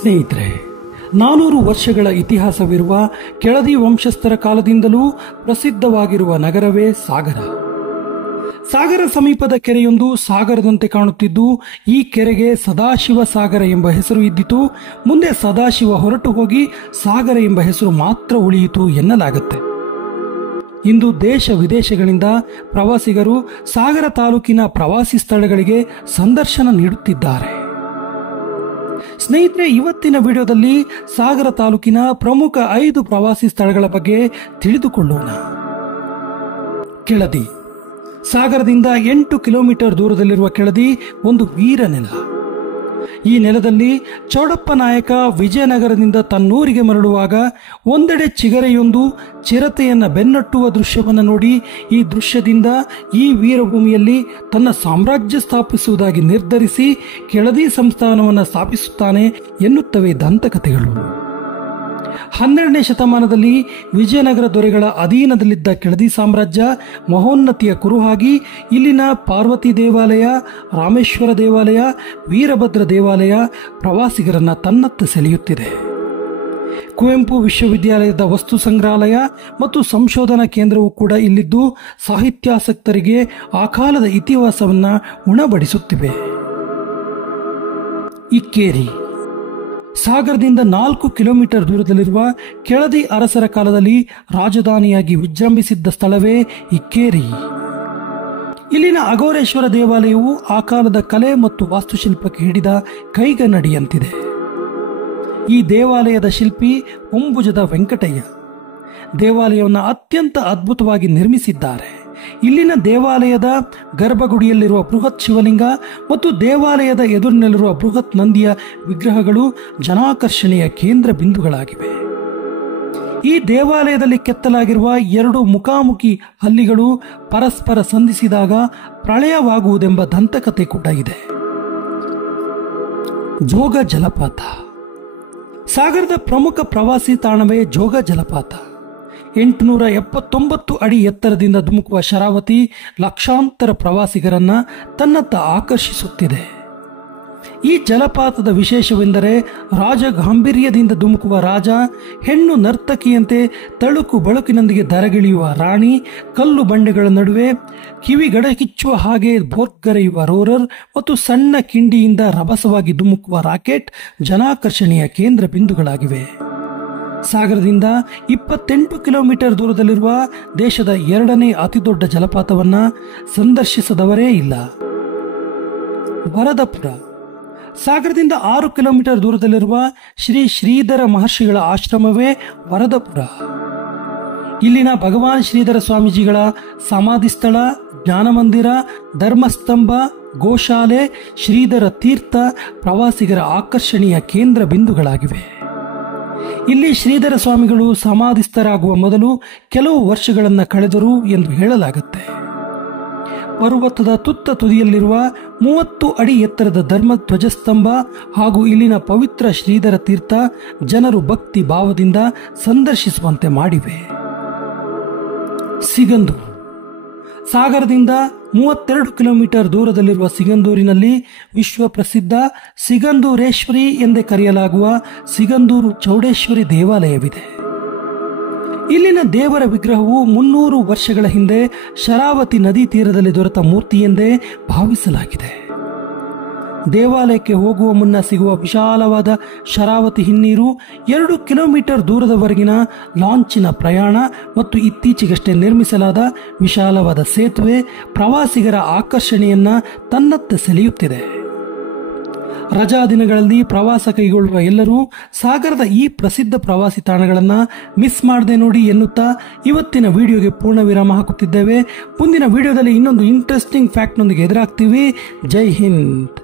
ಸ್ನೇಹಿತರೆ, 400 ವರ್ಷಗಳ ಇತಿಹಾಸವಿರುವ ಕೆಳದಿ ವಂಶಸ್ಥರ ಕಾಲದಿಂದಲೂ ಪ್ರಸಿದ್ಧವಾಗಿರುವ ನಗರವೇ ಸಾಗರ. ಸಾಗರ ಸಮೀಪದ ಕೆರೆಯೊಂದು ಸಾಗರದಂತೆ ಕಾಣುತ್ತಿದ್ದು, ಈ ಕೆರೆಗೆ ಸದಾಶಿವ ಸಾಗರ ಎಂಬ ಹೆಸರು ಇದ್ದಿತು. ಮುಂದೆ ಸದಾಶಿವ ಹೊರಟು ಹೋಗಿ ಸಾಗರ ಎಂಬ ಹೆಸರು ಮಾತ್ರ ಉಳಿಯಿತು ಎನ್ನಲಾಗುತ್ತೆ. ಇಂದು ದೇಶ ವಿದೇಶಗಳಿಂದ ಪ್ರವಾಸಿಗರು ಸಾಗರ ತಾಲೂಕಿನ ಪ್ರವಾಸಿ ಸ್ಥಳಗಳಿಗೆ ಸಂದರ್ಶನ ನೀಡುತ್ತಿದ್ದಾರೆ. ಸ್ನೇಹಿತರೆ, ಇವತ್ತಿನ ವಿಡಿಯೋದಲ್ಲಿ ಸಾಗರ ತಾಲೂಕಿನ ಪ್ರಮುಖ 5 ಪ್ರವಾಸಿ ಸ್ಥಳಗಳ ಬಗ್ಗೆ ತಿಳಿದುಕೊಳ್ಳೋಣ. ಕೆಳದಿ. ಸಾಗರದಿಂದ 8 ಕಿಲೋಮೀಟರ್ ದೂರದಲ್ಲಿರುವ ಕೆಳದಿ ಒಂದು ವೀರ ನೆಲ. ಈ ನೆಲದಲ್ಲಿ ಚೌಡಪ್ಪ ನಾಯಕ ವಿಜಯನಗರದಿಂದ ತನ್ನೂರಿಗೆ ಮರಳುವಾಗ ಒಂದೆಡೆ ಚಿಗರೆಯೊಂದು ಚಿರತೆಯನ್ನು ಬೆನ್ನಟ್ಟುವ ದೃಶ್ಯವನ್ನು ನೋಡಿ ಈ ದೃಶ್ಯದಿಂದ ಈ ವೀರಭೂಮಿಯಲ್ಲಿ ತನ್ನ ಸಾಮ್ರಾಜ್ಯ ಸ್ಥಾಪಿಸುವುದಾಗಿ ನಿರ್ಧರಿಸಿ ಕೆಳದಿ ಸಂಸ್ಥಾನವನ್ನು ಸ್ಥಾಪಿಸುತ್ತಾನೆ ಎನ್ನುತ್ತವೆ ದಂತಕಥೆಗಳು. 12ನೇ ಶತಮಾನದಲ್ಲಿ ವಿಜಯನಗರ ದೊರೆಗಳ ಅಧೀನದಲ್ಲಿದ್ದ ಕೆಳದಿ ಸಾಮ್ರಾಜ್ಯ ಮಹೋನ್ನತಿಯ ಕುರುಹಾಗಿ ಇಲ್ಲಿನ ಪಾರ್ವತಿ ದೇವಾಲಯ, ರಾಮೇಶ್ವರ ದೇವಾಲಯ, ವೀರಭದ್ರ ದೇವಾಲಯ ಪ್ರವಾಸಿಗರನ್ನ ತನ್ನತ್ತ ಸೆಳೆಯುತ್ತಿದೆ. ಕುವೆಂಪು ವಿಶ್ವವಿದ್ಯಾಲಯದ ವಸ್ತು ಸಂಗ್ರಹಾಲಯ ಮತ್ತು ಸಂಶೋಧನಾ ಕೇಂದ್ರವೂ ಕೂಡ ಇಲ್ಲಿದ್ದು ಸಾಹಿತ್ಯಾಸಕ್ತರಿಗೆ ಆ ಕಾಲದ ಇತಿಹಾಸವನ್ನು ಉಣಬಡಿಸುತ್ತಿವೆ. ಇಕ್ಕೇರಿ. ಸಾಗರದಿಂದ 4 ಕಿಲೋಮೀಟರ್ ದೂರದಲ್ಲಿರುವ ಕೆಳದಿ ಅರಸರ ಕಾಲದಲ್ಲಿ ರಾಜಧಾನಿಯಾಗಿ ವಿಜೃಂಭಿಸಿದ್ದ ಸ್ಥಳವೇ ಇಕ್ಕೇರಿ. ಇಲ್ಲಿನ ಅಘೋರೇಶ್ವರ ದೇವಾಲಯವು ಆ ಕಾಲದ ಕಲೆ ಮತ್ತು ವಾಸ್ತುಶಿಲ್ಪಕ್ಕೆ ಹಿಡಿದ ಕೈಗನ್ನಡಿಯಂತಿದೆ. ಈ ದೇವಾಲಯದ ಶಿಲ್ಪಿ ಹೊಂಬುಜದ ವೆಂಕಟಯ್ಯ ದೇವಾಲಯವನ್ನು ಅತ್ಯಂತ ಅದ್ಭುತವಾಗಿ ನಿರ್ಮಿಸಿದ್ದಾರೆ. ಇಲ್ಲಿನ ದೇವಾಲಯದ ಗರ್ಭಗುಡಿಯಲ್ಲಿರುವ ಬೃಹತ್ ಶಿವಲಿಂಗ ಮತ್ತು ದೇವಾಲಯದ ಎದುರಿನಲ್ಲಿರುವ ಬೃಹತ್ ನಂದಿಯ ವಿಗ್ರಹಗಳು ಜನಾಕರ್ಷಣೆಯ ಕೇಂದ್ರ ಬಿಂದುಗಳಾಗಿವೆ. ಈ ದೇವಾಲಯದಲ್ಲಿ ಕೆತ್ತಲಾಗಿರುವ 2 ಮುಖಾಮುಖಿ ಹಲ್ಲಿಗಳು ಪರಸ್ಪರ ಸಂಧಿಸಿದಾಗ ಪ್ರಳಯವಾಗುವುದೆಂಬ ದಂತಕತೆ ಕೂಡ ಇದೆ. ಜೋಗ ಜಲಪಾತ. ಸಾಗರದ ಪ್ರಮುಖ ಪ್ರವಾಸಿ ತಾಣವೇ ಜೋಗ ಜಲಪಾತ. 879 ಅಡಿ ಎತ್ತರದಿಂದ ಧುಮುಕುವ ಶರಾವತಿ ಲಕ್ಷಾಂತರ ಪ್ರವಾಸಿಗರನ್ನ ತನ್ನತ್ತ ಆಕರ್ಷಿಸುತ್ತಿದೆ. ಈ ಜಲಪಾತದ ವಿಶೇಷವೆಂದರೆ ರಾಜಗಾಂಭೀರ್ಯದಿಂದ ಧುಮುಕುವ ರಾಜ, ಹೆಣ್ಣು ನರ್ತಕಿಯಂತೆ ತಳುಕು ಬಳುಕಿನೊಂದಿಗೆ ದರಗಿಳಿಯುವ ರಾಣಿ, ಕಲ್ಲು ಬಂಡೆಗಳ ನಡುವೆ ಕಿವಿಗಡಕಿಚ್ಚುವ ಹಾಗೆ ಭೋರ್ಗರೆಯುವ ರೋರರ್ ಮತ್ತು ಸಣ್ಣ ಕಿಂಡಿಯಿಂದ ರಭಸವಾಗಿ ಧುಮುಕುವ ರಾಕೆಟ್ ಜನಾಕರ್ಷಣೆಯ ಕೇಂದ್ರ ಬಿಂದುಗಳಾಗಿವೆ. ಸಾಗರದಿಂದ 28 ಕಿಲೋಮೀಟರ್ ದೂರದಲ್ಲಿರುವ ದೇಶದ 2ನೇ ಅತಿದೊಡ್ಡ ಜಲಪಾತವನ್ನು ಸಂದರ್ಶಿಸದವರೇ ಇಲ್ಲ. ವರದಪುರ. ಸಾಗರದಿಂದ 6 ಕಿಲೋಮೀಟರ್ ದೂರದಲ್ಲಿರುವ ಶ್ರೀ ಶ್ರೀಧರ ಮಹರ್ಷಿಗಳ ಆಶ್ರಮವೇ ವರದಪುರ. ಇಲ್ಲಿನ ಭಗವಾನ್ ಶ್ರೀಧರ ಸ್ವಾಮೀಜಿಗಳ ಸಮಾಧಿ ಸ್ಥಳ, ಜ್ಞಾನಮಂದಿರ, ಧರ್ಮಸ್ತಂಭ, ಗೋಶಾಲೆ, ಶ್ರೀಧರ ತೀರ್ಥ ಪ್ರವಾಸಿಗರ ಆಕರ್ಷಣೀಯ ಕೇಂದ್ರ ಬಿಂದುಗಳಾಗಿವೆ. ಇಲ್ಲಿ ಶ್ರೀಧರ ಸ್ವಾಮಿಗಳು ಸಮಾಧಿಸ್ಥರಾಗುವ ಮೊದಲು ಕೆಲವು ವರ್ಷಗಳನ್ನು ಕಳೆದರು ಎಂದು ಹೇಳಲಾಗುತ್ತೆ. ಪರ್ವತದ ತುತ್ತ ತುದಿಯಲ್ಲಿರುವ 30 ಅಡಿ ಎತ್ತರದ ಧರ್ಮ ಧ್ವಜಸ್ತಂಭ ಹಾಗೂ ಇಲ್ಲಿನ ಪವಿತ್ರ ಶ್ರೀಧರ ತೀರ್ಥ ಜನರು ಭಕ್ತಿ ಭಾವದಿಂದ ಸಂದರ್ಶಿಸುವಂತೆ ಮಾಡಿವೆ. ಸಿಗಂದೂರು. ಸಾಗರದಿಂದ 32 ಕಿಲೋಮೀಟರ್ ದೂರದಲ್ಲಿರುವ ಸಿಗಂದೂರಿನಲ್ಲಿ ವಿಶ್ವ ಪ್ರಸಿದ್ಧ ಸಿಗಂದೂರೇಶ್ವರಿ ಎಂದೇ ಕರೆಯಲಾಗುವ ಸಿಗಂದೂರು ಚೌಡೇಶ್ವರಿ ದೇವಾಲಯವಿದೆ. ಇಲ್ಲಿನ ದೇವರ ವಿಗ್ರಹವು 300 ವರ್ಷಗಳ ಹಿಂದೆ ಶರಾವತಿ ನದಿ ತೀರದಲ್ಲಿ ದೊರೆತ ಮೂರ್ತಿ ಎಂದೇ ಭಾವಿಸಲಾಗಿದೆ. ದೇವಾಲಯಕ್ಕೆ ಹೋಗುವ ಮುನ್ನ ಸಿಗುವ ವಿಶಾಲವಾದ ಶರಾವತಿ ಹಿನ್ನೀರು, 2 ಕಿಲೋಮೀಟರ್ ದೂರದವರೆಗಿನ ಲಾಂಚಿನ ಪ್ರಯಾಣ ಮತ್ತು ಇತ್ತೀಚೆಗಷ್ಟೇ ನಿರ್ಮಿಸಲಾದ ವಿಶಾಲವಾದ ಸೇತುವೆ ಪ್ರವಾಸಿಗರ ಆಕರ್ಷಣೆಯನ್ನ ತನ್ನತ್ತ ಸೆಳೆಯುತ್ತಿದೆ. ರಜಾ ದಿನಗಳಲ್ಲಿ ಪ್ರವಾಸ ಕೈಗೊಳ್ಳುವ ಎಲ್ಲರೂ ಸಾಗರದ ಈ ಪ್ರಸಿದ್ಧ ಪ್ರವಾಸಿ ತಾಣಗಳನ್ನು ಮಿಸ್ ಮಾಡದೆ ನೋಡಿ ಎನ್ನುತ್ತಾ ಇವತ್ತಿನ ವಿಡಿಯೋಗೆ ಪೂರ್ಣ ವಿರಾಮ ಹಾಕುತ್ತಿದ್ದೇವೆ. ಮುಂದಿನ ವಿಡಿಯೋದಲ್ಲಿ ಇನ್ನೊಂದು ಇಂಟ್ರೆಸ್ಟಿಂಗ್ ಫ್ಯಾಕ್ಟ್ನೊಂದಿಗೆ ಎದುರಾಗ್ತೀವಿ. ಜೈ ಹಿಂದ್.